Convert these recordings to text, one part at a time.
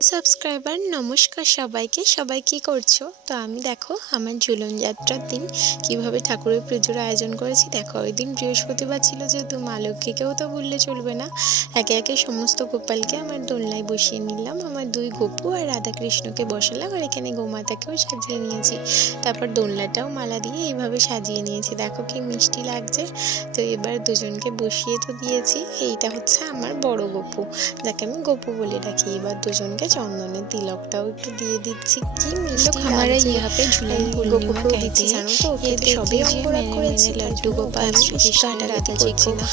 Subscriber নমস্কার সবাইকে। সবাই কি করছো? তো আমি দেখো আমার ঝুলন যাত্রার দিন কিভাবে ঠাকুরের পুজোর আয়োজন করেছি দেখো। ওই দিন বৃহস্পতিবার ছিল, যেহেতু মা লক্ষ্মীকেও তো ভুললে চলবে না। একে একে সমস্ত গোপালকে আমার দোলনায় বসিয়ে নিলাম। আমার দুই গপু আর রাধাকৃষ্ণকে বসালাম, আর এখানে গোমাতাকেও সাজিয়ে নিয়েছি। তারপর দোলনাটাও মালা দিয়ে এইভাবে সাজিয়ে নিয়েছি। দেখো কি মিষ্টি লাগছে। তো এবার দুজনকে বসিয়ে তো দিয়েছি। এইটা হচ্ছে আমার বড় গপু, যাকে আমি গপু বলে ডাকি। এবার দুজনকে চন্দনের তিলকটাও একটু দিয়ে দিচ্ছি। কি মিষ্টি লাগছে। গপুকেও দিচ্ছি, জানো তো ওকে তো সবই অঙ্গরাগ করেছি। লাড্ডু গোপাল শ্রীকৃষ্ণ রাধা করছি না,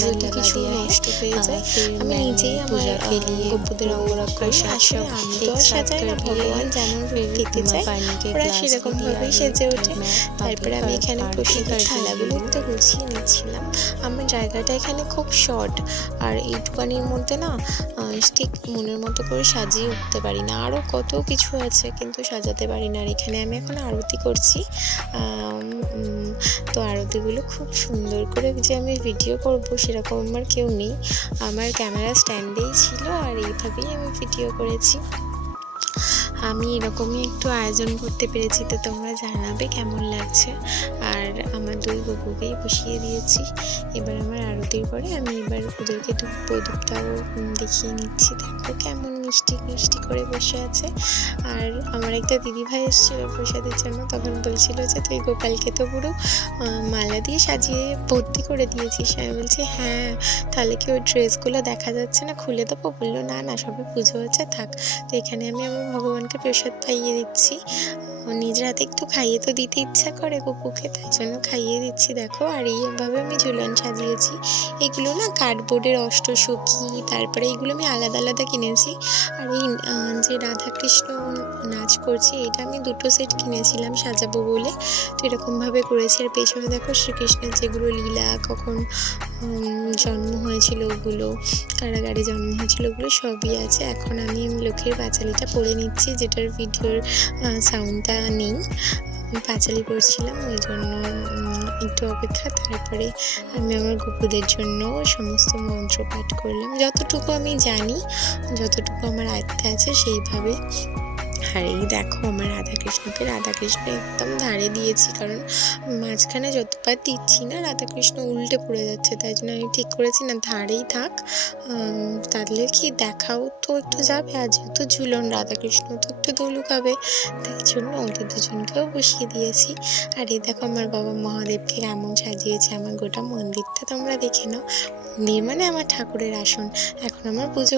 যদি কিছু নষ্ট হয়ে যায় আমি নিজেই আমার গপুদের অঙ্গরাগ করি। আসলে আমি তো আর সাজাই না, ভগবান যেমন রূপ দিতে চায় ওরা সেরকম ভাবেই সেজে ওঠে। তারপরে আমি এখানে প্রসাদের থালাগুলো একটু গুছিয়ে নিচ্ছিলাম। আমার জায়গাটা এখানে খুব শর্ট, আর এইটুকানির মধ্যে না ঠিক মনের মতো করে সাজিয়ে উঠতে পারি না। আরও কত কিছু আছে কিন্তু সাজাতে পারি না। আর এখানে আমি এখন আরতি করছি। তো আরতিগুলো খুব সুন্দর করে যে আমি ভিডিও করব সেরকম আমার কেউ নেই। আমার ক্যামেরা স্ট্যান্ডেই ছিল, আর এইভাবেই আমি ভিডিও করেছি। আমি এরকমই একটু আয়োজন করতে পেরেছি, তো তোমরা জানাবে কেমন লাগছে। আর আমার দুই গপুকেই বসিয়ে দিয়েছি। এবার আমার আরতির পরে আমি এবার ওদেরকে প্রদীপটাও দেখিয়ে নিচ্ছি। দেখো কেমন মিষ্টি মিষ্টি করে বসে আছে। আর আমার একটা দিদিভাই এসেছিল প্রসাদের জন্য, তখন বলছিল যে তুই গোপালকে তো পুরো মালা দিয়ে সাজিয়ে ভর্তি করে দিয়েছিস। আমি বলছি হ্যাঁ, তাহলে কি ওই ড্রেসগুলো দেখা যাচ্ছে না, খুলে দেবো? বললো না না, সবে পুজো হচ্ছে, থাক। তো এখানে আমি আমার ভগবানকে প্রসাদ খাইয়ে দিচ্ছি। নিজের হাতে একটু খাইয়ে তো দিতে ইচ্ছা করে গপুকে, তাই জন্য খাইয়ে দিচ্ছি। দেখো, আর এইভাবে আমি ঝুলন সাজিয়েছি। এগুলো না কার্ডবোর্ডের অষ্টসখী, তারপরে এগুলো আমি আলাদা আলাদা কিনেছি। আর এই যে রাধাকৃষ্ণ নাচ করছি, এটা আমি দুটো সেট কিনেছিলাম সাজাবো বলে। তো এরকমভাবে করেছি। আর পেছনে দেখো শ্রীকৃষ্ণের যেগুলো লীলা, কখন জন্ম হয়েছিল ওগুলো, কারাগারে জন্ম হয়েছিল, ওগুলো সবই আছে। এখন আমি লক্ষ্মীর পাঁচালিটা পরে নিচ্ছি, যেটার ভিডিওর সাউন্ডটা নেই। আমি পাঁচালি পড়ছিলাম, ওই জন্য একটু অপেক্ষা। তারপরে আমি আমার গপুদের জন্য সমস্ত মন্ত্র পাঠ করলাম, যতটুকু আমি জানি, যতটুকু আমার আয়ত্তে আছে সেইভাবে। আর এই দেখো আমার রাধাকৃষ্ণ একদম ধারে দিয়েছি, কারণ মাঝখানে যতবার দিচ্ছি না রাধাকৃষ্ণ উল্টে পড়ে যাচ্ছে। তাই জন্য আমি ঠিক করেছি না, ধারেই থাক, তাহলে কি দেখাও তো একটু যাবে। আর যেহেতু ঝুলন, রাধাকৃষ্ণ তো একটু দোলুকাবে, তাই জন্য ওদের দুজনকেও বসিয়ে দিয়েছি। আর এই দেখো আমার বাবা মহাদেবকে কেমন সাজিয়েছে। আমার গোটা মন্দিরটা তোমরা দেখে নাও। মন্দির মানে আমার ঠাকুরের আসন। এখন আমার পুজো